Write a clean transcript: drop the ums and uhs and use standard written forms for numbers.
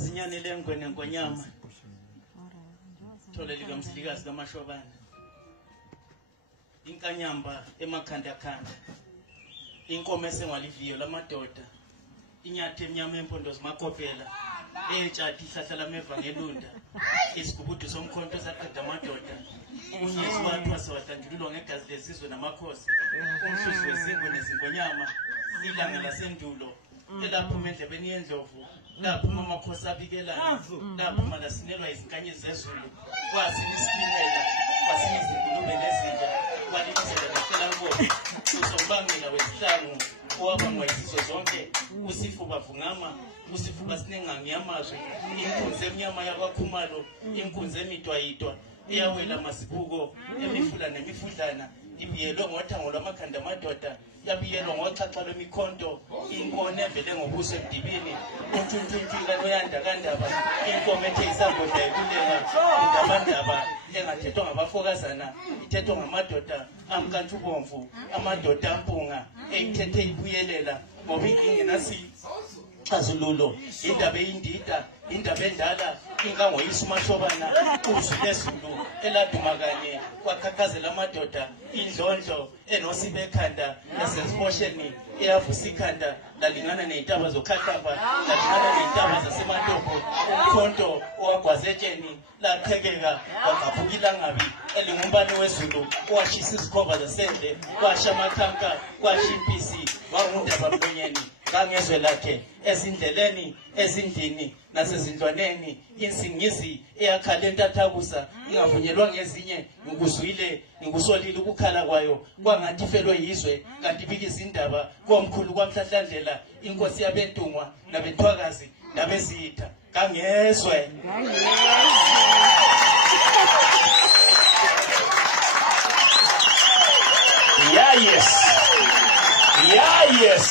Zinyane lengwene ngonyama. Thole lika uMzilikazi ka Matshobane. Inkanyamba emakhanda khanda. Inkomo esengwaliviyo lamadoda. Inyathe emnyama empondo zimakopela. Etshati ihlahla lameva ngelunda. Isigubhudu somkhonto saqeda amadoda. Unyezi wathi wasewahlanjululwa ngegazi lesizwe namakhosi. Umhluzi wezingwe nezingonyama. Ilanga lasendulo. Elaphuma endlebeni yendlovu. Laphuma amakhosi abikelana. Laphuma lasinelwa izinkanyezi zezulu. Kwasinisilela. Kwasinizingulube nezinja. Kwalimisela nefela nkomo. Usombangela wesihlangu. Owabangwa izizwe zonke. Usifuba vungama. Usifuba sinengangi yamazwe. Inkunzi emnyama yakwakhumalo. Inkunzi emidwayidwa. Eyawela masibuko. Emifula nemifudlana. Ibiyelwe ngothango lwamakhanda amadoda. Yabiyelwa ngoxhaxha lwemikhonto. Inkone evele ngobuso emdibini. Untshuntshuntshika noyanda kandaba. Inkomo ethe isamboda ekulenga. Indabandaba engathethwa ngabafokazana. Ithethwa ngamadoda amkantshubomvu. Amadoda ampunga. Eyithethe ibuyelela. Ngoba ingenasi xazululo. Indaba eyindida. Indaba endala. Inkangoyisa uMatshobane. Uzwi lezulu eladuma kanye kwakhakhazela amadoda. Indlondlo enosibe ekhanda nasesifosheni eyavusa ikhanda lalingana ney'ntaba zokhahlamba lalingana ney'ntaba zasematopo. Umkhonto owagwazetsheni laqhekeka wagqaphuka ilangabi elingumbane wezulu owashisa izikhova zasendle kwasha amakhanka kwasha impisi wangundaba mlonyeni ngangezwe lakhe ezindleleni ezindini nasezindlwaneni insingizi eyakhala entathakusa ingavunyelwa ngezinye ngikuzwile ngikusolile ukukhala kwayo kwangathi ifelwe yizwe kanti ibikiza indaba komkhulu kwamhlahlandlela inkosi yabentungwa nabethwakazi nabezitha kangezwe. Yeah, yes. Yeah, yes.